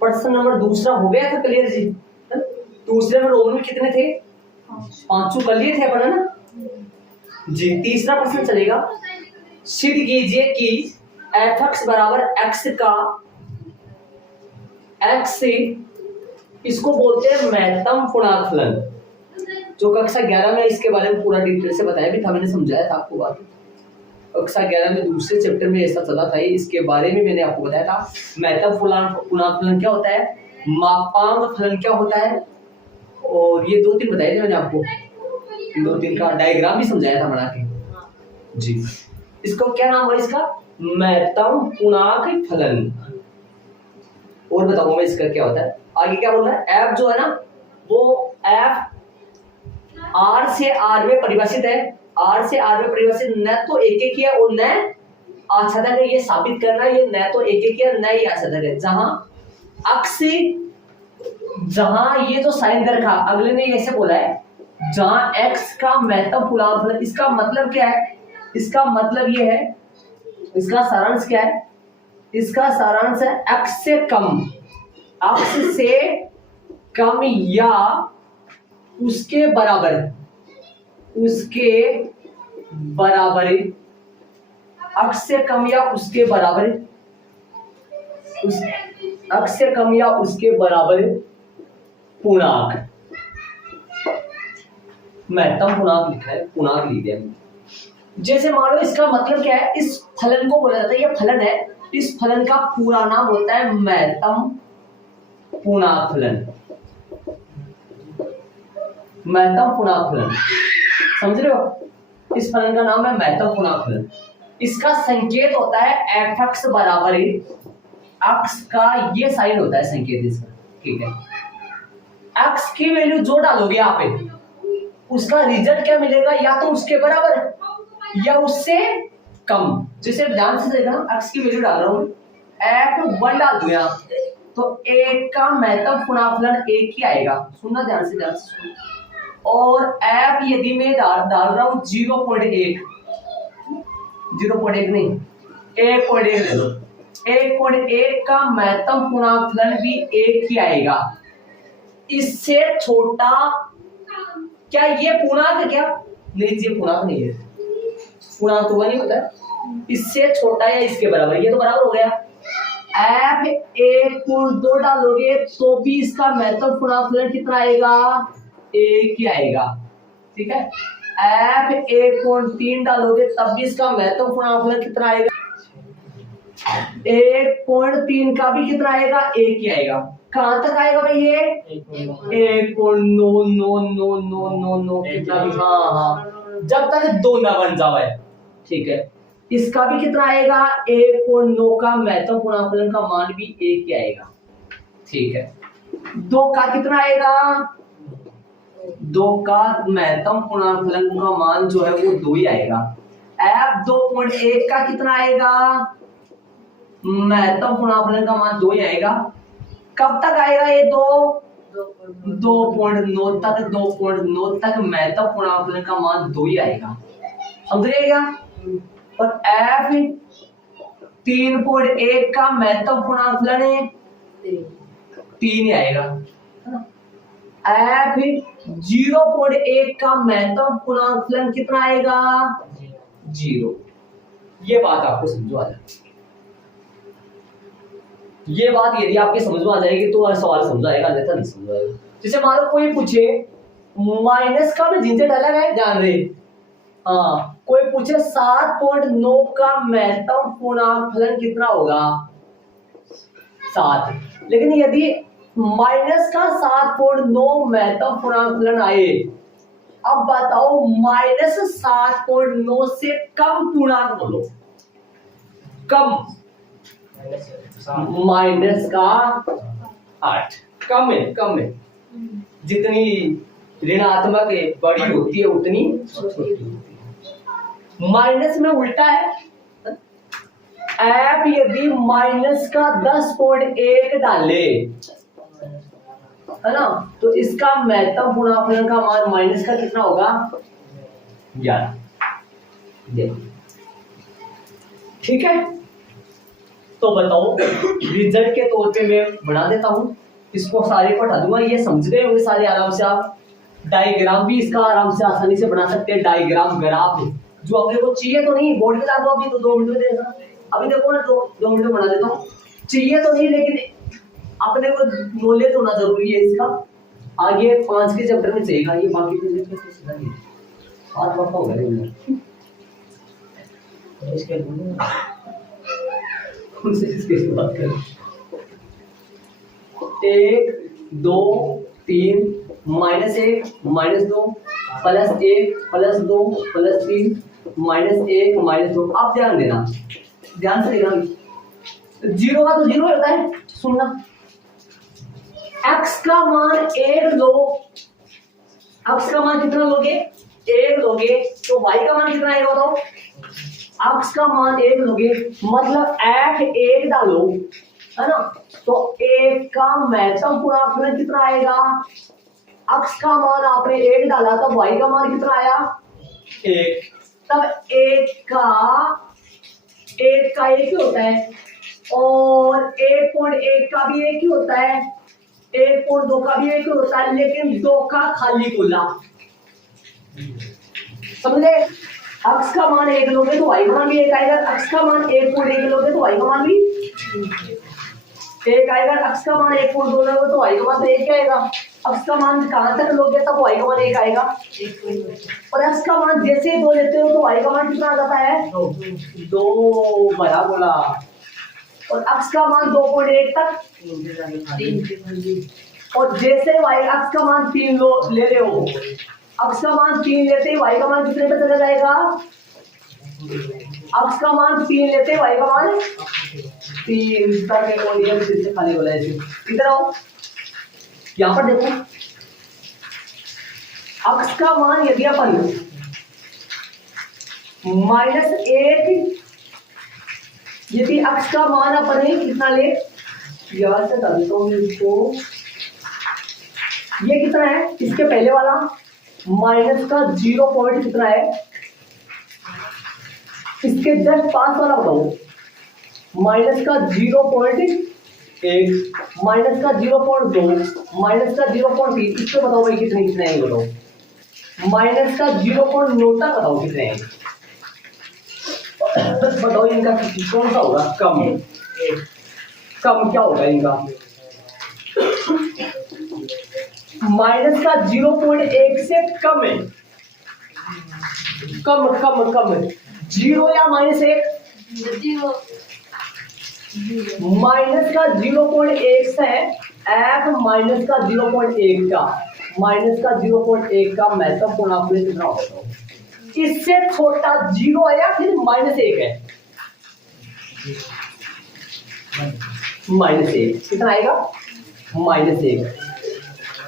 प्रश्न नंबर दूसरा हो गया था क्लियर जी। दूसरे में रोमन में कितने थे? 5 कर लिए थे अपन, है ना जी। तीसरा प्रश्न चलेगा, सिद्ध कीजिए कि f(x) बराबर x का x से, इसको बोलते हैं महत्तम पूर्णांक फलन। जो कक्षा 11 में इसके बारे में पूरा डिटेल से बताया भी था, मैंने समझाया था आपको बात। कक्षा 11 में दूसरे चैप्टर में ऐसा चला था, इसके बारे में मैंने आपको बताया था। महत्तम पूर्णांक फलन क्या होता है, मापांक फलन क्या होता है, और ये 2-3 बताए थे मैंने आपको। 2-3 का डायग्राम भी समझाया था बना के जी। इसको क्या नाम है इसका, महत्तम पूर्णांक फलन। और बताऊंगा मैं इसका क्या होता है। आगे क्या बोल रहा है, एफ जो है ना, वो एफ आर से आर में परिभाषित है। आर से आर में परिभाषित न तो एक है और न आच्छादक है, ये साबित करना है। ये न तो एक है न ही आच्छादक है। जहां अक्ष, जहां ये जो साइन दर का अगले ने ऐसे बोला है, जहां एक्स का महत्तम पूर्णांक फलन, इसका मतलब क्या है, इसका मतलब ये है, इसका सारांश क्या है, इसका सारांश है एक्स से कम, एक्स से कम या उसके बराबर, उसके बराबर, एक्स से कम या उसके बराबर, उस एक्स से कम या उसके बराबर पूर्णांक, महत्तम पूर्णांक लिखा है, पूर्णांक लिख दिया। जैसे मान लो इसका मतलब क्या है, इस फलन को बोला जाता है, ये फलन है, इस फलन का पूरा नाम होता है महत्तम पूर्णांक फलन। महत्तम पूर्णांक फलन, समझ रहे हो, इस फलन का नाम है महत्तम पूर्णांक फलन। इसका संकेत होता है f(x) बराबर x का, ये साइन होता है संकेत इसका, ठीक है। x की वैल्यू जो डालोगे यहाँ पे, उसका रिजल्ट क्या मिलेगा, या तो उसके बराबर या उससे कम। जैसे ध्यान से देखना, x की वैल्यू डाल रहा हूं, f(1) डाल दूं यहाँ, तो 1 का महत्तम पूर्णांक फलन 1 ही आएगा। सुनना ध्यान से सुनना। और f यदि मैं डाल रहा हूं 0.1, 0.1 नहीं, 1.1 ले लो, 1.1 का महत्तम पूर्णांक फलन भी 1 ही आएगा। इससे छोटा, क्या ये पूर्णांक है क्या, नहीं ये पूर्णांक नहीं है, पूर्णांक तो नहीं होता है। इससे छोटा या इसके बराबर, ये तो बराबर हो गया। f(1.2) डालोगे तो भी इसका महत्तम पूर्णांक फलन कितना आएगा, 1 ही आएगा, ठीक है। f(1.3) डालोगे तब भी इसका महत्तम पूर्णांक फलन कितना आएगा, 1.3 का भी कितना आएगा, 1 ही आएगा। कहां तक आएगा भाई ये, 1.99999 कितना भी, हाँ, जब तक 2 ना बन जाए, ठीक है। इसका भी कितना आएगा, 1.9 का महत्तम पूर्णांक फलन का मान भी 1 ही आएगा, ठीक है। 2 का कितना आएगा, 2 का महत्तम पूर्णांक फलन का मान जो है वो 2 ही आएगा। f(2.1) का कितना आएगा, महत्तम पूर्णांक फलन का मान 2 ही आएगा। कब तक आएगा ये 2.9 तक, 2.9 तक महत्तम पूर्णांक फलन का मान 2 ही आएगा, समझिएगा। और f(3.1) का महत्तम पूर्णांक फलन है 3 ही आएगा। f(0.1) का महत्तम पूर्णांक फलन कितना आएगा, 0। ये बात आपको समझ आ जाए, ये बात यदि आपके समझ में आ जाएगी तो सवाल समझ आएगा, अन्यथा नहीं समझ आएगा। जैसे मान लो कोई पूछे, माइनस का भी झंझट अलग है, ध्यान रहे, हाँ, कोई पूछे 7.9 का महत्तम पूर्णांक फलन कितना होगा, 7। लेकिन यदि माइनस का 7.9 महत्तम पूर्णांक फलन आए, अब बताओ -7.9 से कम पूर्णांक बोलो, कम, माइनस का 8, कम है, कम है। जितनी ऋणात्मक बड़ी होती है उतनी छोटी होती है। माइनस में उल्टा है, f यदि माइनस का 10.1 डाले, है ना, तो इसका महत्तम पूर्णांक फलन का मान माइनस का कितना होगा, 11। ठीक है, तो बताओ रिजल्ट के तौर पे मैं बना देता हूँ, इसको सारे को हटा दूंगा। ये समझ गए होंगे सारे आराम से। आप डायग्राम भी इसका आराम से आसानी से बना सकते हैं। डायग्राम ग्राफ जो अपने को चाहिए तो नहीं, बोर्ड पे ला दो अभी तो 2 मिनट में देगा। अभी देखो ना, 2 मिनट में बना देता हूँ। चाहिए तो नहीं, लेकिन अपने को नॉलेज होना जरूरी है इसका। आगे 5 के चैप्टर में चाहिएगा ये, बाकी के सीधा नहीं हाथ रखा होगा इसके उनसे इसके बात करें। 1 2 3 -1 -2 +1 +2 +3 -1 -2। आप ध्यान देना, ध्यान से देखना। 0 का तो 0 होता है, सुनना। x का मान 1 लो, x का मान कितना लोगे? 1 लोगे तो y का मान कितना आएगा बताओ? x का मान 1 लोगे मतलब 1 डालो, है ना? तो 1 का महत्तम पूर्णांक कितना आएगा? x का मान आपने 1 डाला तब y का मान कितना आया? 1। तब 1 का 1 ही होता है और 1.1 का भी 1 ही होता है, 1.2 का भी 1 ही होता है, लेकिन 2 का खाली गोला। समझे? x का मान 1 लोगे तो y का मान भी 1 आएगा। x का मान 1.1 लोगे तो y का मान भी 1 आएगा। x का मान 1.2 लोगे तो y का मान तो 1 आएगा। x का मान कहां तक लोगे तब y का मान 1 आएगा। और x का मान जैसे ही 2 लेते हो तो y का मान कितना आ जाता है? 2 बड़ा बोला। और x का मान 2.1 तक 3। और जैसे y x का मान 3 ले रहे हो, x का मान 3 लेते ही y का मान कितने पे चला जाएगा? x का मान 3 लेते ही y का मान 3 तक। से खाली बोला ऐसे। इधर आओ, यहां पर देखो x का मान यदि अपन -1, यदि x का मान अपन कितना ले, यहां से कर दो इसको, ये कितना है? इसके पहले वाला माइनस का 0 पॉइंट कितना है? इसके जस्ट पास वाला बताओ। माइनस का 0.1, माइनस का 0.2, माइनस का 0.3। इसको बताओ भाई कितने कितने हैं बताओ। माइनस का 0.9 तक बताओ कितने हैं। बताओ इनका कौन सा होगा कम? कम क्या होगा इनका? माइनस का 0.1 से कम है। कम कम कम 0 या -1? माइनस का 0.1 से f माइनस का 0.1 का, माइनस का 0.1 का महत्वपूर्ण आपने कितना होगा? इससे छोटा 0 है या फिर -1 है? -1 कितना आएगा? -1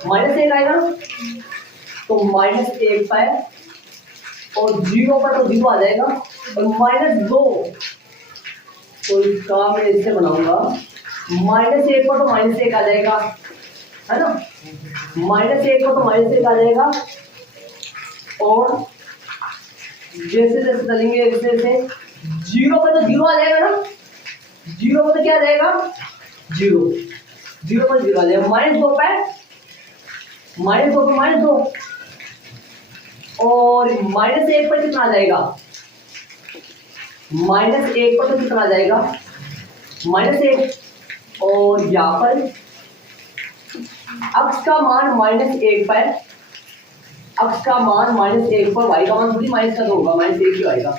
-1 आएगा। तो -1 पर और 0 पर तो 0 आ जाएगा। और -2 तो इसका मैं इससे बनाऊंगा। -1 पर तो -1 आ जाएगा, है ना? -1 पर तो -1 आ जाएगा। और जैसे जैसे चलेंगे ऐसे 0 पर तो 0 आ जाएगा ना? 0 पर तो क्या आ जाएगा? 0 पर 0 आ जाएगा। -2 पर -2 और -1 पर कितना आ जाएगा? -1 पर तो कितना आ जाएगा? -1। और यहाँ पर x का मान -1 पर, x का मान -1 पर y का मान थोड़ी माइनस का 2 होगा, -1 ही आएगा।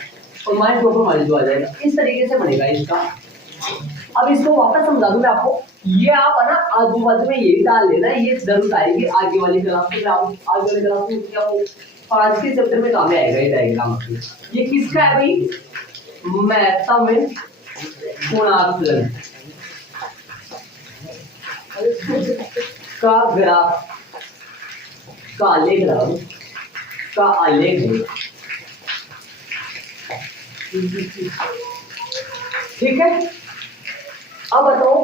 और -2 पर -2 आ जाएगा। इस तरीके से बनेगा इसका। अब इसको वापस समझा दूं मैं आपको। ये आप है ना आजू बाजू में यही डाल लेना, ये जरूर आएगी आगे वाली क्लास में। आगे वाली क्लास में क्या वो 5 के चैप्टर में काम में आएगा ये डायग्राम। ये किसका है भाई? महत्तम पूर्णांक का ग्राफ का आलेख का आलेख है। ठीक है। अब बताओ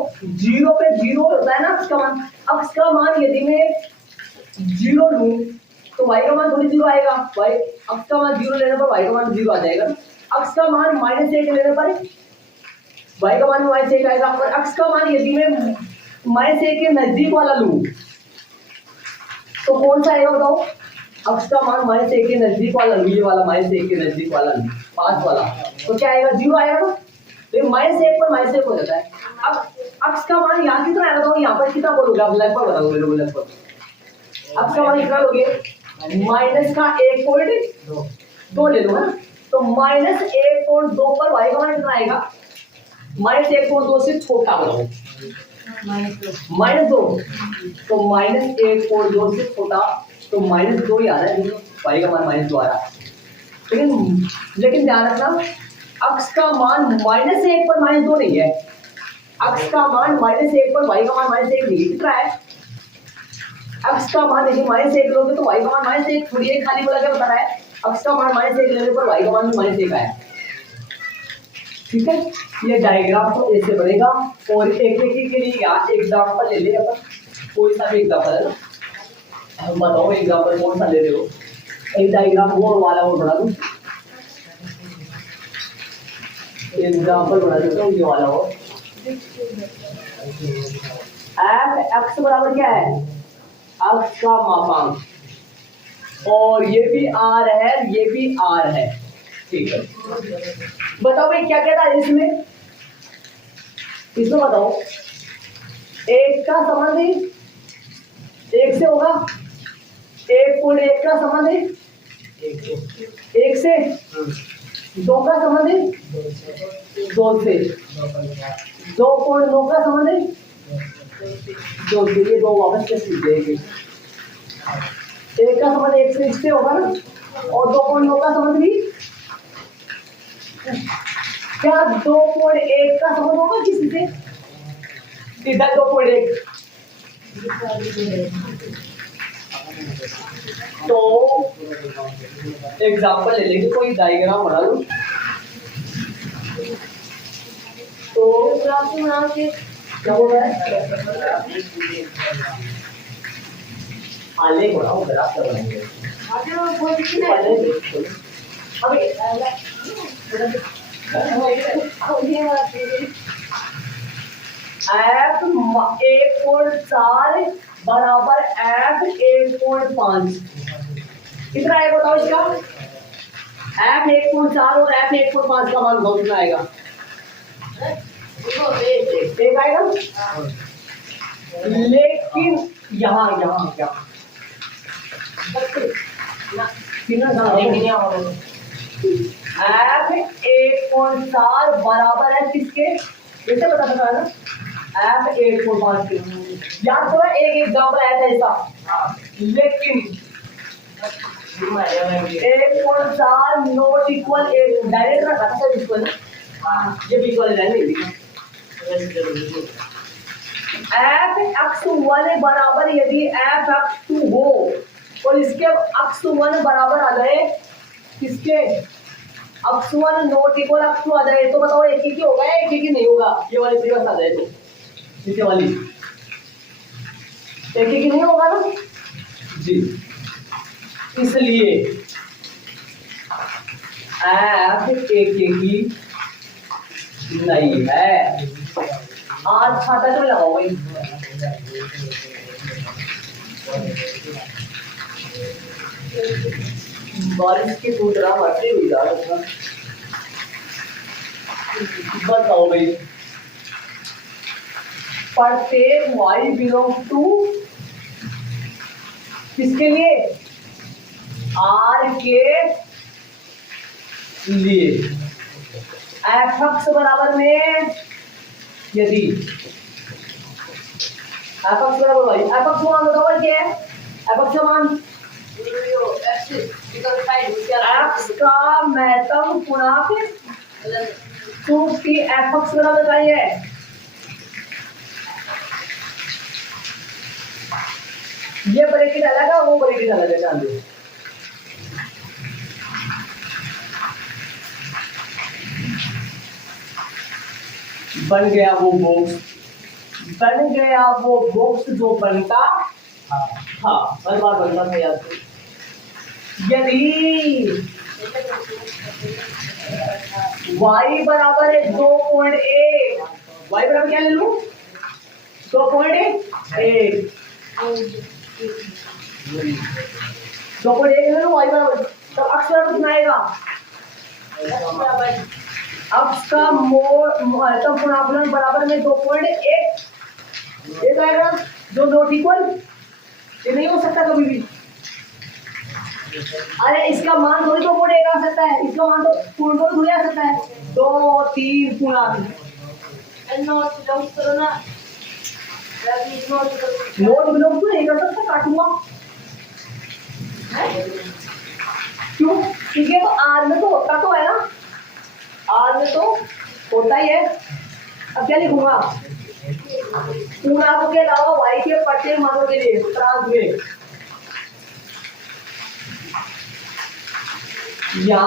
0 पे 0 होता है ना x का मान। x का मान यदि मैं 0 लूं तो y का मान थोड़ी 0 आएगा। x का मान 0 लेने पर y का मान 0 आ जाएगा। x का मान -1 लेने पर y का मान माइनस एक आएगा और x का मान यदि मैं माइनस एक के नजदीक वाला लूं तो कौन सा आएगा बताओ? x का मान माइनस एक के नजदीक वाला लूं, ये वाला माइनस एक के नजदीक वाला लूं, पांच वाला, तो क्या आएगा? 0 आएगा ना। तो माइनस एक पर माइनस एक हो जाता है। अब x का मान यहाँ कितना आएगा बताओ? यहाँ पर कितना बोलोगे आप? लगभग बताओ मेरे को, लगभग x का मान कितना लोगे? माइनस का 1.2 ले लो ना, तो माइनस 1.2 पर y का मान कितना आएगा? माइनस 1.2 से छोटा बताओ। -2, तो -1.2 से छोटा, तो -2 ही आ रहा है, y का मान -2 आ रहा है। लेकिन ध्यान रखना, x का मान -1 पर -2 नहीं है, x का मान -1 पर y का मान -1 नहीं है, कितना है? x का मान देखिए -1 लोगे तो y का मान -1 थोड़ी है, खाली बोला क्या बता रहा है? x का मान -1 लेने पर y का मान भी -1 आया। ठीक है, ये डायग्राम तो ऐसे बनेगा। और एक के लिए यार एग्जांपल ले ले अपन, कोई सा भी एग्जांपल है ना, हम बताओ एग्जांपल कौन सा ले रहे हो? एक डायग्राम वो वाला वो बना दूं, एग्जांपल बना देता हूँ, ये वाला हो। f x बराबर क्या है? x का मापांक, और ये भी r है, ये भी r है। ठीक है, बताओ भाई क्या क्या था इसमें? इसमें बताओ, एक का संबंध एक से होगा, 1.1 का संबंध एक से, 2 का संबंध 2 से, 2.9 का संबंध 2 से, ये 2 वापस कैसे देंगे? एक का संबंध एक से इससे होगा ना, और 2.9 का संबंध भी क्या 2.1 का संबंध होगा किसी से? इधर 2.1, तो एग्जांपल ले लेंगे, कोई डायग्राम बना लो। तो ग्राफ बना के क्या हो रहा है? आलेख बनाओ, ग्राफ बनाएंगे। आगे वो कोई नहीं है अभी f 1.4 बराबर f 1.5, कितना आएगा बताओ इसका? f 1.4 और f 1.5 का मान बहुत कितना आएगा? एक आएगा। लेकिन यहाँ यहाँ क्या f 1.4 बराबर है किसके? कैसे बता सकता है ना? f 1.5 के। याद करो एक एग्जांपल आया था ऐसा, लेकिन 1.4 नॉट इक्वल 8 डायरेक्ट रखा था सर इक्वल, ये भी इक्वल है नहीं। f x1 बराबर यदि f x2 हो और इसके x1 बराबर आ जाए किसके? x1 नॉट इक्वल x2 आ जाए, तो बताओ एक ही होगा, एक ही नहीं होगा? ये वाली सीरीज आ जाए तो नीचे वाली एक ही नहीं होगा ना जी। इसलिए f एक ही नहीं है। आज खाता क्यों लगाओ भाई? बारिश की टूटरा भरती हुई जा रहा। बताओ भाई, प्रत्येक y बिलोंग टू किसके लिए? r के लिए। f(x) बराबर में यदि f(x) बराबर भाई f(x) मान बताओ क्या है? f(x) मान x का महत्तम पूर्णांक क्योंकि f(x) बराबर क्या है? ये ब्रैकेट अलग है, वो ब्रैकेट अलग है, ध्यान दो। बन गया वो बॉक्स, बन गया वो बॉक्स जो बनता था, हर बार बनता था याद। यदि y बराबर है 2.1। y बराबर क्या ले लूं? 2.1 2.1 ले लूं y बराबर। तब अक्ष बराबर कितना आएगा? अक्ष का महत्तम पूर्णांक बराबर में 2.1 ये आएगा जो नॉट इक्वल, ये नहीं हो सकता कभी भी। अरे इसका मान थोड़ी 2.1 आ सकता है, इसका मान तो पूर्ण तो थोड़ी आ सकता है। 2 3 पूर्णांक नोट बिलोंग तो नहीं कर सकता, काटूंगा क्यों? ठीक है, तो आर में तो होता तो है ना, आर में तो होता ही है। अब क्या लिखूंगा? पूर्णांकों के अलावा y के प्रत्येक मानों के लिए प्रांत में या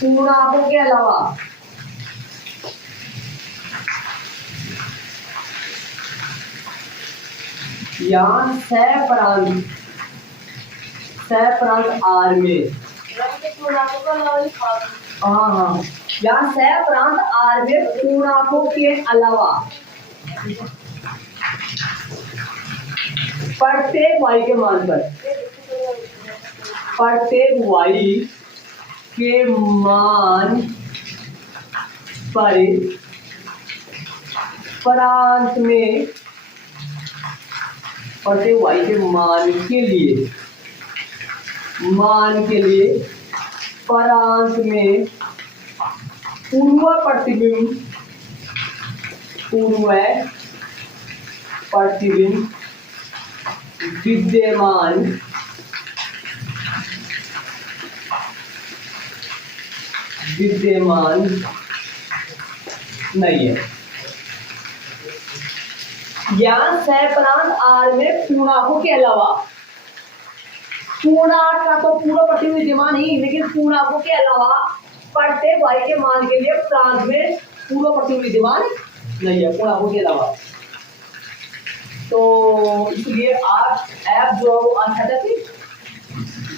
पूर्णांकों के अलावा या सहप्रांत आर में, हाँ, या सहप्रांत आर में पूर्णांकों के अलावा प्रत्येक y के मान पर, प्रत्येक y के मान पर प्रांत में, प्रत्येक y के मान के लिए प्रांत में पूर्व प्रतिबिंब विद्यमान नहीं है। यहाँ सहप्रांत आर में पूर्णांकों के अलावा, पूर्णांक का तो पूर्व प्रतिबिंब विद्यमान ही, लेकिन पूर्णांकों के अलावा प्रत्येक y के मान के लिए प्रांत में पूर्व प्रतिबिंब विद्यमान नहीं है, पूर्णांकों के अलावा। तो इसलिए आप f जो अर्थात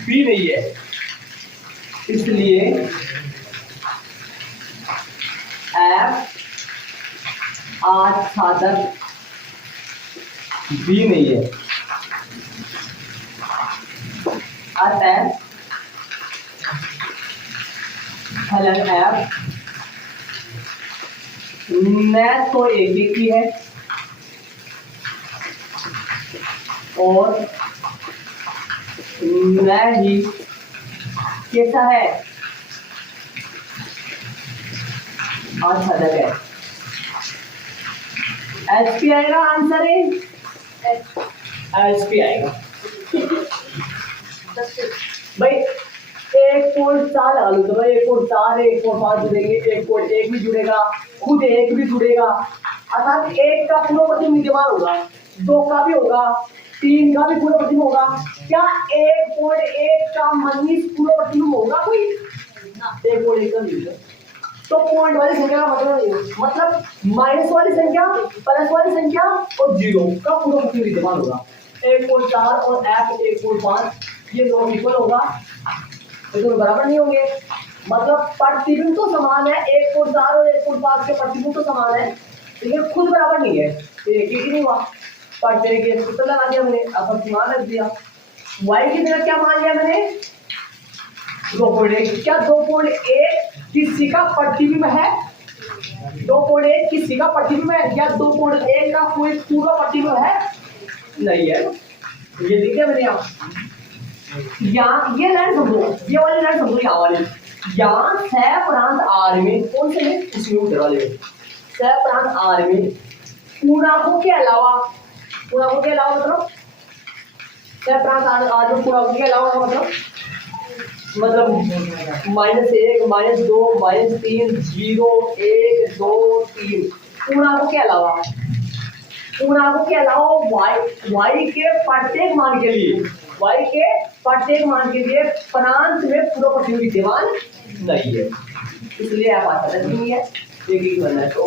भी नहीं है, इसलिए f आच्छादक भी नहीं है। अतः फलन f न तो एक ही है और न ही कैसा है, आच्छादक है। एच पी आएगा, आंसर है एच पी आएगा। भाई 1.4 लगा लो तो भाई 1.4 1.5 जुड़ेंगे, 1.1 भी जुड़ेगा, खुद 1 भी जुड़ेगा, अर्थात 1 का पूरा प्रतिबिंब विद्यमान होगा, 2 का भी होगा, 3 का भी पूरा प्रतिबिंब होगा। क्या 1.1 का मनीष पूरा प्रतिबिंब होगा कोई? 1.1 का नहीं है। तो पॉइंट वाली संख्या का मतलब नहीं है, मतलब माइनस वाली संख्या, प्लस वाली संख्या और 0 का पूरा प्रतिबिंब विद्यमान होगा। 1.4 और f 1.5 ये दोनों इक्वल होगा, ये दोनों बराबर नहीं होंगे, मतलब प्रतिबिंब तो समान है, 1.4 और 1.5 के प्रतिबिंब तो समान है, लेकिन खुद बराबर नहीं है, एक ही नहीं हुआ। प्रत्येक के सूत्र लगा दिया मैंने, अब मान रख दिया। y की जगह क्या मान लिया मैंने? 2.1। क्या 2.1 किसी का प्रतिबिंब है? 2.1 किसी का प्रतिबिंब है? या 2.1 का कोई पूरा प्रतिबिंब है? नहीं है। ये देखिए मैंने यहाँ ये लाइन समझो, ये वाली लाइन समझो, यहाँ वाली, यहाँ सहप्रांत आर में कौन से है? इसमें उधर वाले सहप्रांत आर में पूर्णांकों के अलावा, पूर्णांकों के अलावा मतलब सहप्रांत आर में पूर्णांकों के अलावा मतलब -1 -2 -3 0 1 2 3 पूर्णांकों के अलावा, पूर्णांकों के अलावा y के प्रत्येक मान के लिए, y के प्रत्येक मान के लिए प्रांत में पूरा प्रतिबिंब विद्यमान नहीं है, इसलिए आप आच्छादक नहीं है, एक ही बनना है। तो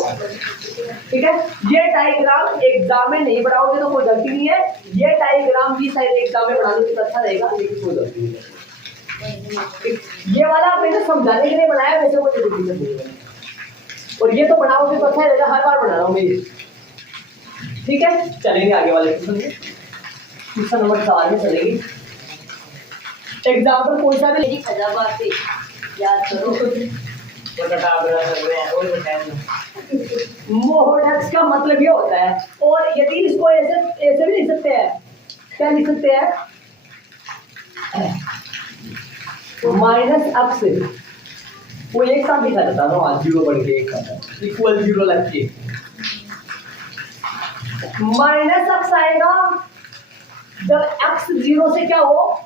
ठीक है, ये डायग्राम एग्जाम में नहीं बनाओगे तो कोई गलती नहीं है, ये डायग्राम भी शायद एग्जाम में बना दो तो अच्छा रहेगा, लेकिन कोई गलती नहीं है। ये वाला मैंने समझाने के लिए बनाया, वैसे मुझे दिक्कत नहीं है। और ये तो बनाओगे तो अच्छा रहेगा, हर बार बना रहा हूँ मैं। ठीक है, चलेंगे आगे वाले क्वेश्चन में। क्वेश्चन नंबर 4 में चलेगी। एग्जाम्पल कौन सा भी फैजाबाद से याद करो। मोहडेक्स का मतलब ये होता है, और यदि इसको ऐसे ऐसे भी लिख सकते हैं, क्या लिख सकते हैं, माइनस अक्स, वो एक साथ लिखा जाता है ना, जीरो बढ़ के एक साथ इक्वल जीरो लग के माइनस अक्स आएगा जब एक्स जीरो से क्या हो,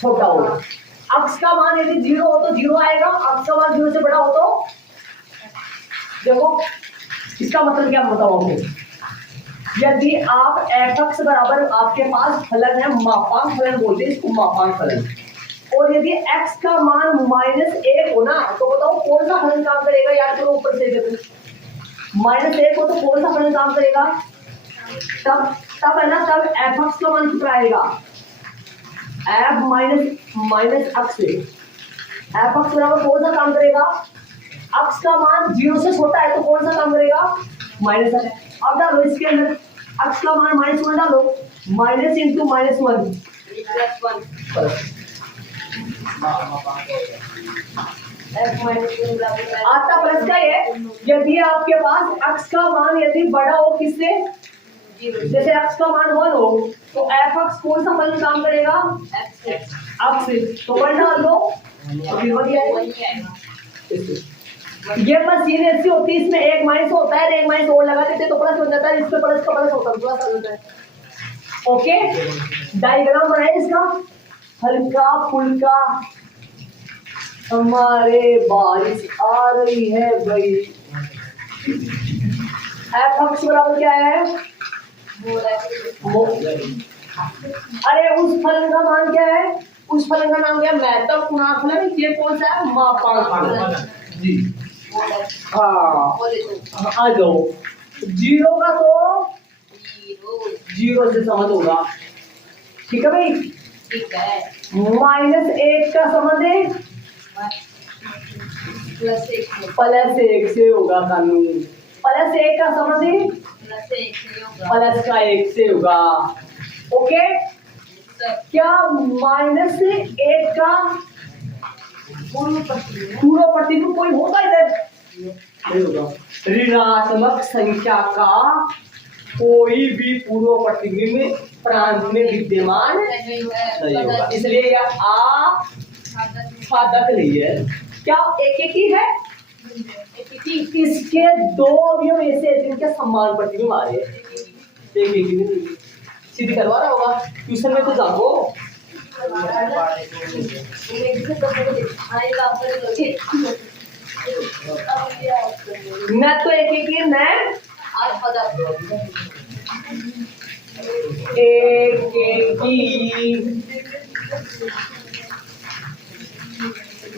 छोटा हो। अक्स का मान यदि जीरो हो तो जीरो आएगा, अक्स का मान जीरो से बड़ा हो तो देखो इसका मतलब क्या बताओ आपको। यदि आप एफ एक्स बराबर आपके पास फलन है, मापांक फलन बोलते हैं इसको, मापांक फलन, और यदि x का मान -1 हो ना, तो बताओ कौन सा फलन काम करेगा। याद करो, ऊपर से देखो, -1 हो तो कौन सा फलन काम करेगा, तब है ना, तब एफ एक्स का मान कितना आएगा, एफ माइनस एक्स से एफ एक्स बराबर कौन सा काम करेगा, एक्स का मान जीरो से छोटा है तो कौन सा काम करेगा, माइनस है। अब डालो इसके अंदर एक्स का मान -1 डालो, माइनस इंटू -1 आता प्लस का है। यदि आपके पास एक्स का मान यदि बड़ा हो किससे, जैसे एक्स का मान 1 हो तो एफ एक्स कौन सा फलन काम करेगा, एक्स से, तो 1 डाल दो तो फिर वही आएगा। ये मशीन ऐसी होती है, इसमें एक माइनस होता है, एक माइनस और लगा देते तो प्लस हो जाता है, इसमें प्लस का प्लस होता है, प्लस आ जाता है। ओके, डायग्राम बनाए इसका, हल्का फुल्का हमारे बारिश आ रही है भाई। एफ एक्स बराबर क्या है, अरे उस फलन का मान क्या है, उस फलन का नाम क्या है, महत्वपूर्ण फलन। ये कौन सा है, मापांक फलन जी। हाँ आ जाओ, जीरो का तो जीरो से समझ होगा, ठीक है भाई, ठीक है। -1 का समझ है, +1 से होगा कानून, +1 का समझ है, प्लस का 1 से होगा। ओके, क्या -1 का पूर्व प्रतिबिंब कोई होगा इधर, नहीं होगा। ऋणात्मक संख्या का कोई भी पूर्व प्रतिबिंब प्रांत में विद्यमान नहीं होगा, इसलिए यह आपादक नहीं है। क्या एक ही है, इसके दो अवयव ऐसे हैं जिनके समान प्रतिबिंब आ रहे हैं, एक सीधी करवा रहा होगा, ट्यूशन में तो जाओ। मैं तो एक ही मैं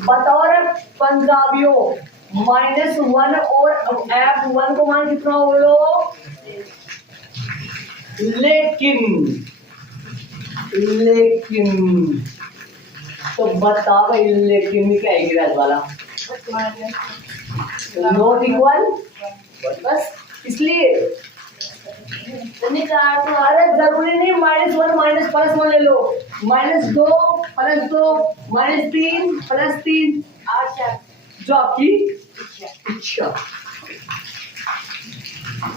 बतौर पंजाबियों -1 और F1 को मान कितना बोलो, लेकिन तो बता भाई, लेकिन क्या है गिराज वाला, नॉट इक्वल, बस इसलिए अरे जरूरी नहीं -1 -+1 ले लो, -2 +2 -3 +3 जो आपकी इच्छा।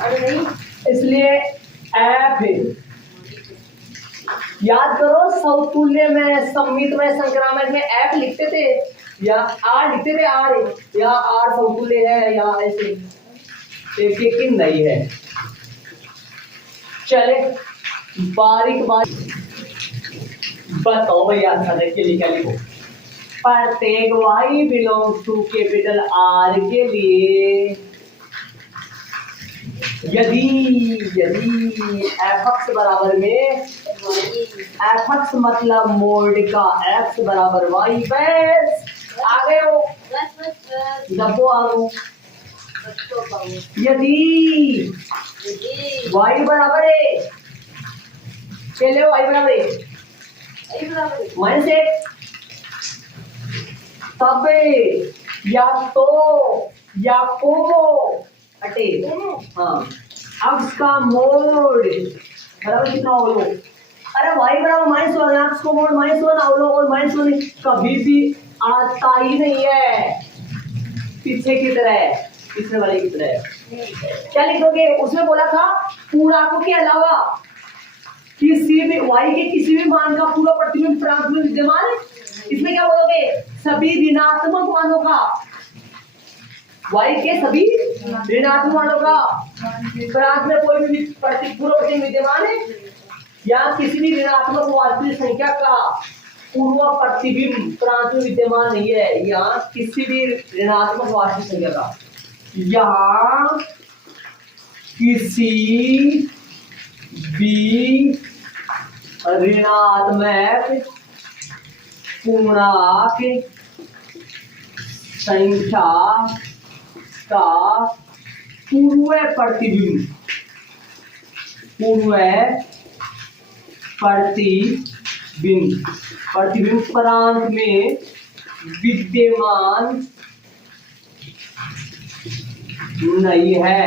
अरे नहीं, इसलिए एफ है। याद करो, समतुल्य में, सममित में, संक्रामक में एफ लिखते थे या आर लिखते थे, आर या आर समतुल्य है या ऐसे, एक नहीं है। चले बारीक बताओ भैया, आंसर के लिए क्या लिखो, प्रत्येक y belongs to capital R के लिए यदि एफ एक्स बराबर में, एफ एक्स मतलब मोड का एक्स बराबर वाई, बस आ गए हो, डब्बो आ गो। यदि y बराबर है, चले y बराबर है -1, तब या तो या को हटे हाँ अक्स का मोड बराबर कितना अवलोक अरे y बराबर -1 अक्स को मोड -1 अवलोक और -1 कभी भी आता ही नहीं है पीछे की तरह पिछले वाले की तरह क्या लिख दोगे उसमें बोला था पूर्णांकों के अलावा किसी भी y के किसी भी मान का पूरा प्रतिबिंब प्रांत में विद्यमान है इसमें क्या बोलोगे सभी ऋणात्मक मानों का y के सभी ऋणात्मक मानों का प्रांत में कोई भी पूर्व प्रतिबिंब विद्यमान है या किसी भी ऋणात्मक वास्तविक संख्या का पूर्व प्रतिबिंब प्रांत में विद्यमान नहीं है या किसी भी ऋणात्मक वास्तविक संख्या का या किसी भी ऋणात्मक पूर्णांक संख्या का पूर्व प्रतिबिंब प्रांत में विद्यमान नहीं है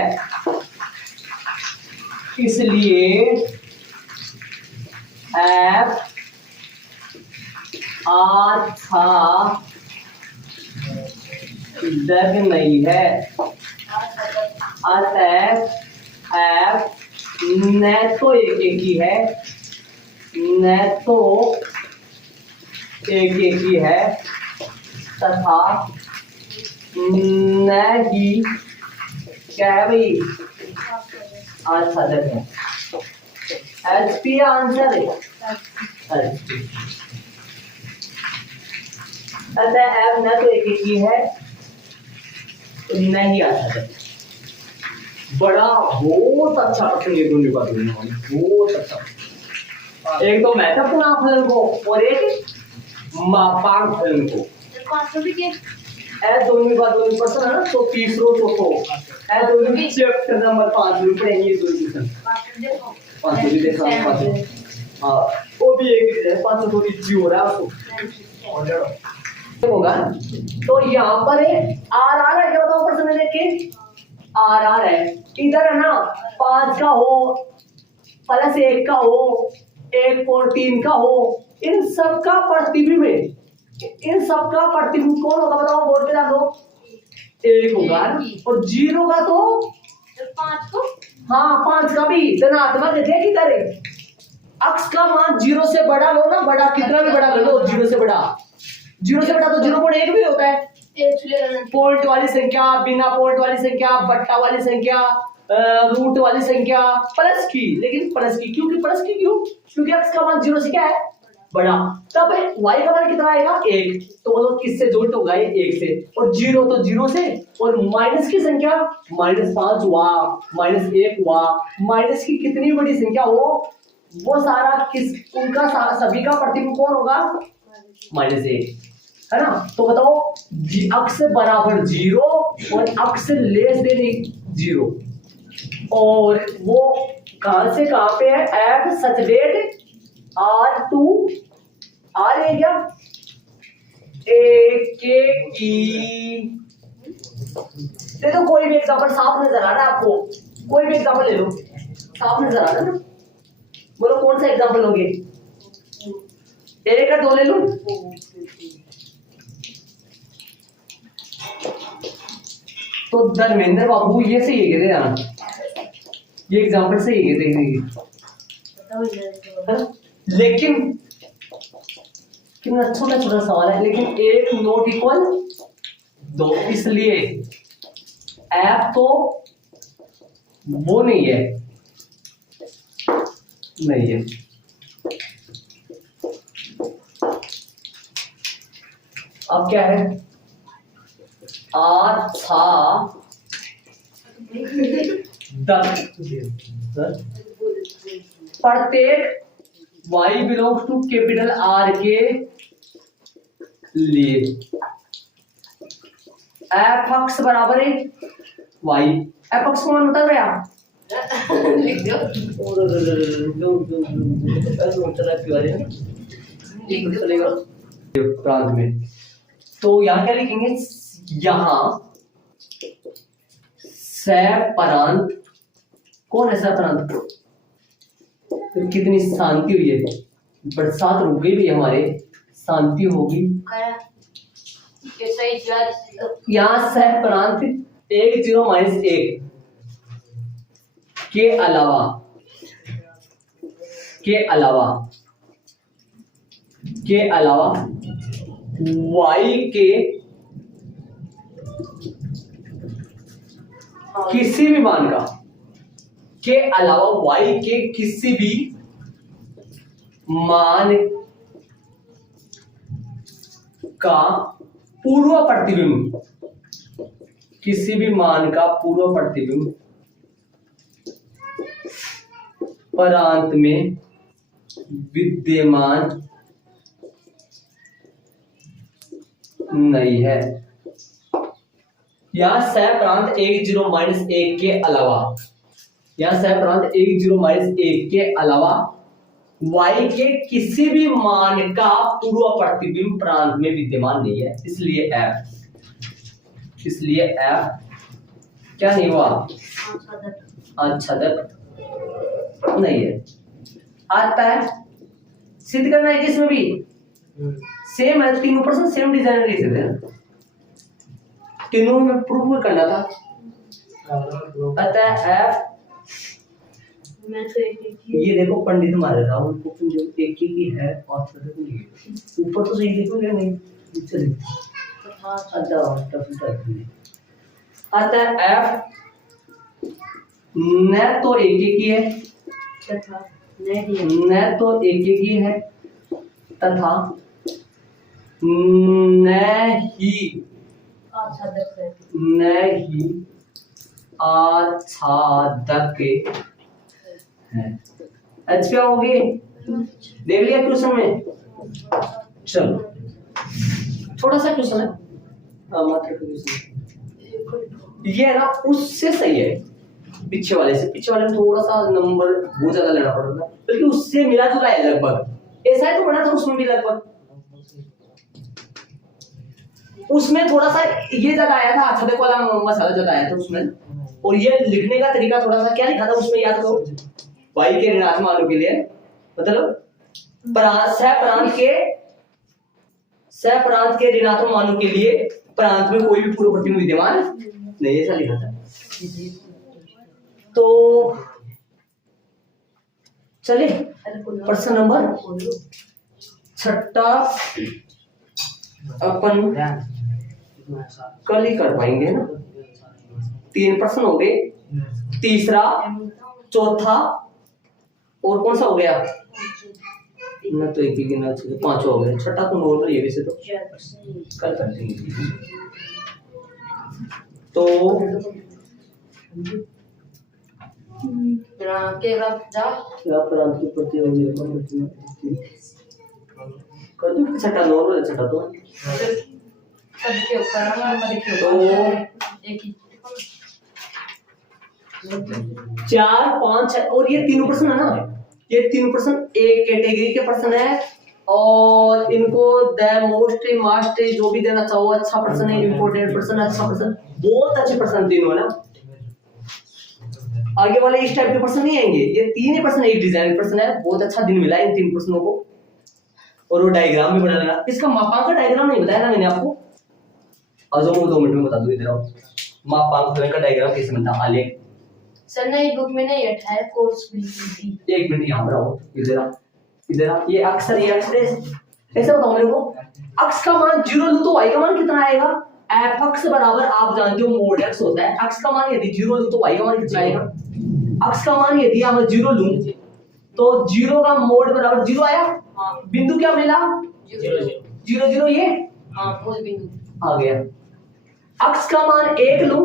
इसलिए f दर्ज नहीं है अतः f न तो एक ही है न तो एक ही है तथा न ही क्या है भाई अच्छा देखें एचपी आंसर है अतः एफ न तो एक ही है नहीं आता है बड़ा बहुत अच्छा ऑप्शन ये दोनों का बहुत अच्छा एक तो महत्वपूर्ण फलन को और एक मापांक फलन को ए दोनों का दोनों पर्सन है ना तो तीसरो चौथो ए दोनों चैप्टर नंबर 5 में पढ़ेंगे दो क्वेश्चन 5 भी देखा हां वो भी एक है 5 थोड़ी जी हो रहा है उसको होगा तो यहाँ पर आर आर है क्या बताओ पर्सन में देख के आर आर है इधर है ना 5 का हो प्लस 1 का हो 1 और 3 का हो इन सब का प्रतिबिंब है इन सब का प्रतिबिंब कौन होगा बताओ बोर्ड पे डालो 1 होगा और 0 का तो 5 को हाँ 5 का भी धनात्मक है किधर है अक्स का मान 0 से बड़ा लो ना बड़ा कितना भी बड़ा ले लो 0 से बड़ा तो 0.1 भी होता है पॉइंट वाली संख्या बिना पॉइंट वाली संख्या बट्टा वाली संख्या रूट वाली संख्या प्लस की लेकिन प्लस की क्योंकि प्लस की क्योंकि x का मान 0 से क्या है बड़ा तब y का मान कितना आएगा 1 तो बोलो किससे जोड़ होगा ये 1 से और 0 तो 0 से और माइनस की संख्या -5 हुआ -1 हुआ माइनस की कितनी बड़ी संख्या हो वो सारा किस उनका सभी का प्रतिबिंब कौन होगा -1 है ना तो बताओ अक्स से बराबर 0 और अक्स से लेस देन 0 और वो कहां से कहां पे है एफ सच डेट R2 R है क्या ए के ई देखो कोई भी एग्जांपल साफ नजर आ रहा है आपको कोई भी एग्जांपल ले लो साफ नजर आ रहा है ना बोलो कौन सा एग्जांपल लोगे एक या दो ले लो तो धर्मेंद्र बाबू ये सही है यार ये एग्जांपल सही है देखिए लेकिन कितना छोटा छोटा सवाल है लेकिन एक नॉट इक्वल 2 इसलिए एफ तो वो नहीं है अब क्या है अच्छा 10 प्रत्येक y belongs to capital R के लिए f x बराबर है y f x को मान बता भैया लिख दो चलेगा प्रांत में तो यहाँ क्या लिखेंगे, यहाँ सैपरांत, कौन है सैपरांत? तो कितनी शांति हुई है, बरसात रुक गई भी हमारे, शांति होगी। यहाँ सैपरांत 1 0 -1 के अलावा y के किसी भी मान का, के अलावा y के किसी भी मान का पूर्व प्रतिबिंब, किसी भी मान का पूर्व प्रतिबिंब परांत में विद्यमान नहीं है। यहां सैपरांत 1 0 -1 के अलावा, यहां सैपरांत 1 0 -1 के अलावा y के किसी भी मान का पूर्व प्रतिबिंब प्रांत में विद्यमान नहीं है, इसलिए f क्या नहीं हुआ, आच्छादक नहीं है। आता है, सिद्ध करना है इसमें भी सेम है, तीनों परसेंट सेम डिजाइन लिख सकते हैं, तीनों में प्रूव करना था। अतः f ये देखो पंडित मारे था उनको, जो एक ही है और ऊपर तो सही देखो या नहीं, नीचे देखो। अतः f न तो एक ही है, न तो एक ही है तथा न ही आच्छादक है। अच्छा हो गए, देख लिया क्वेश्चन में। चलो थोड़ा सा क्वेश्चन है, मात्र क्वेश्चन ये है ना, उससे सही है पीछे वाले से, पीछे वाले में थोड़ा सा नंबर बहुत ज्यादा लेना पड़ेगा, बल्कि उससे मिला जुला है लगभग, ऐसा ही तो बना था उसमें भी लगभग, उसमें थोड़ा सा ये ज्यादा आया था, आच्छादक वाला मसाला ज्यादा आया था उसमें, और ये लिखने का तरीका थोड़ा सा क्या लिखा था उसमें याद करो, y के ऋणात्मक मानों के लिए, मतलब सैपरांत के ऋणात्मक मानों के लिए प्रांत में कोई भी पूर्व प्रतिबिंब विद्यमान नहीं, ऐसा लिखा था। तो चलिए प्रश्न नंबर 6 अपन कल ही कर पाएंगे ना, 3 प्रश्न हो गए, तीसरा, चौथा और कौन सा हो गया ना, तो एक ही गिना, 5 हो गए, 6 तो नॉर्मल ये वैसे तो कल कर देंगे। तो क्या प्रांत की प्रति कर दो, 6 नॉर्मल है, 6 तो चार 5 और ये तीनों प्रश्न है ना, ये तीनों प्रश्न एक कैटेगरी के प्रश्न है, और इनको द मोस्ट मास्ट जो भी देना चाहो, अच्छा प्रश्न है, इंपोर्टेंट प्रश्न, अच्छा प्रश्न, बहुत अच्छे प्रश्न तीनों है ना। आगे वाले इस टाइप के प्रश्न नहीं आएंगे, ये 3 ही प्रश्न एक डिजाइन प्रश्न है, बहुत अच्छा दिन मिला इन 3 प्रश्नों को, और वो डायग्राम भी बना लेना। इसका मापांक का डायग्राम नहीं बताया ना मैंने आपको, और जो 2 मिनट में बता दूं, इधर आओ, मापांक का डायग्राम कैसे बनता है, आलेख सर नहीं बुक में नहीं है कोर्स में। 1 मिनट यहाँ पर आओ, इधर आप, ये अक्सर ये एक्सप्रेस ऐसे बताओ मेरे को, अक्स का मान 0 लूं तो y का मान कितना आएगा, f अक्स बराबर आप जानते हो मोड x होता है, अक्स का मान यदि 0 लूं तो y का मान कितना आएगा, अक्स का मान यदि मैं 0 लूं तो 0 का मोड बराबर 0 आया, बिंदु क्या मिला 0 0 ये मूल बिंदु आ गया। अक्स का मान 1 लूं,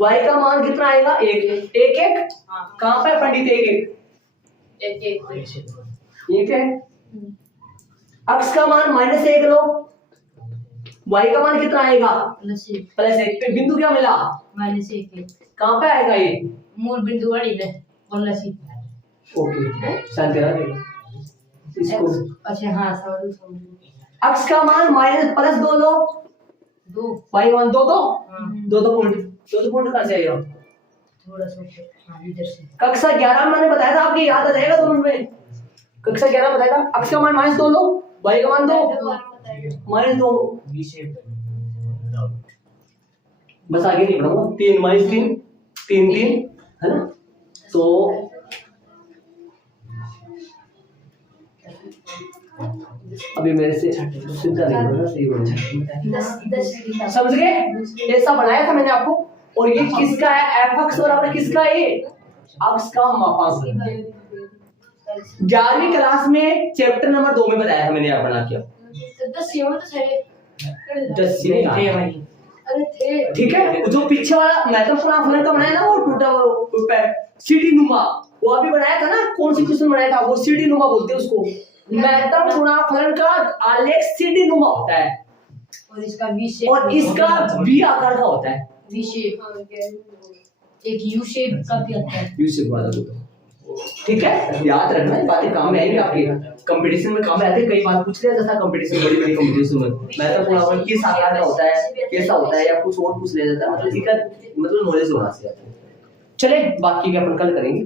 y का मान कितना आएगा 1 1 कहां पे पंडित 1 है। अक्स का मान -1 लो, y का मान कितना आएगा +1, तो बिंदु क्या मिला -1 कहां पे आएगा ये मूल बिंदु वाली है +1। ओके शांति रहा इसको। अच्छा हाँ समझ। अक्स का मान माइनस प्लस 2 लो, 2 y मान 2 हाँ 2 पॉइंट कहाँ से आएगा? थोड़ा सा ऊपर, हाँ इधर से कक्षा 11 में मैंने बताया था, आपके याद आ जाएगा 2 मिनट में। कक्षा 11 में बताया था अक्स का मान माइनस 2 लो, y का मान 2 माइनस 2, बस आगे नहीं बढ़ाऊंगा। 3 माइनस 3 3 3 है ना। तो अभी मेरे से सीधा नहीं बढ़ना, सही बढ़ना। 10 समझ गए? ऐसा बनाया था मैंने आपको। और ये किसका है? एफ एक्स बराबर किसका है? ये अक्स का मापांक। 11वीं क्लास में चैप्टर नंबर 2 में बताया था मैंने, आप बना के 10 ये तो सही 10 से अरे थे ठीक है। जो पीछे वाला महत्वपूर्ण फलन का बनाया ना, वो टूटा सीडी नुमा, वो अभी बनाया था ना, कौन सी क्वेश्चन बनाया था, वो सीडी नुमा बोलते हैं उसको। महत्वपूर्ण फलन का आलेख सीडी नुमा होता है और इसका वी शेप और इसका वी आकार का होता है। वी शेप एक यू शेप का भी आता है। यू शेप वाला होता है। ठीक है, याद रखना, ये बातें काम में आएंगी आपके कंपटीशन में, काम में आते हैं। कई बार पूछ लिया जाता है कंपटीशन, बड़ी बड़ी कंपटीशन में महत्वपूर्ण फलन किस आकार का होता है, कैसा होता है, या कुछ और पूछ लिया जाता है। मतलब इसका मतलब नॉलेज होना चाहिए। चले बाकी के अपन कल करेंगे।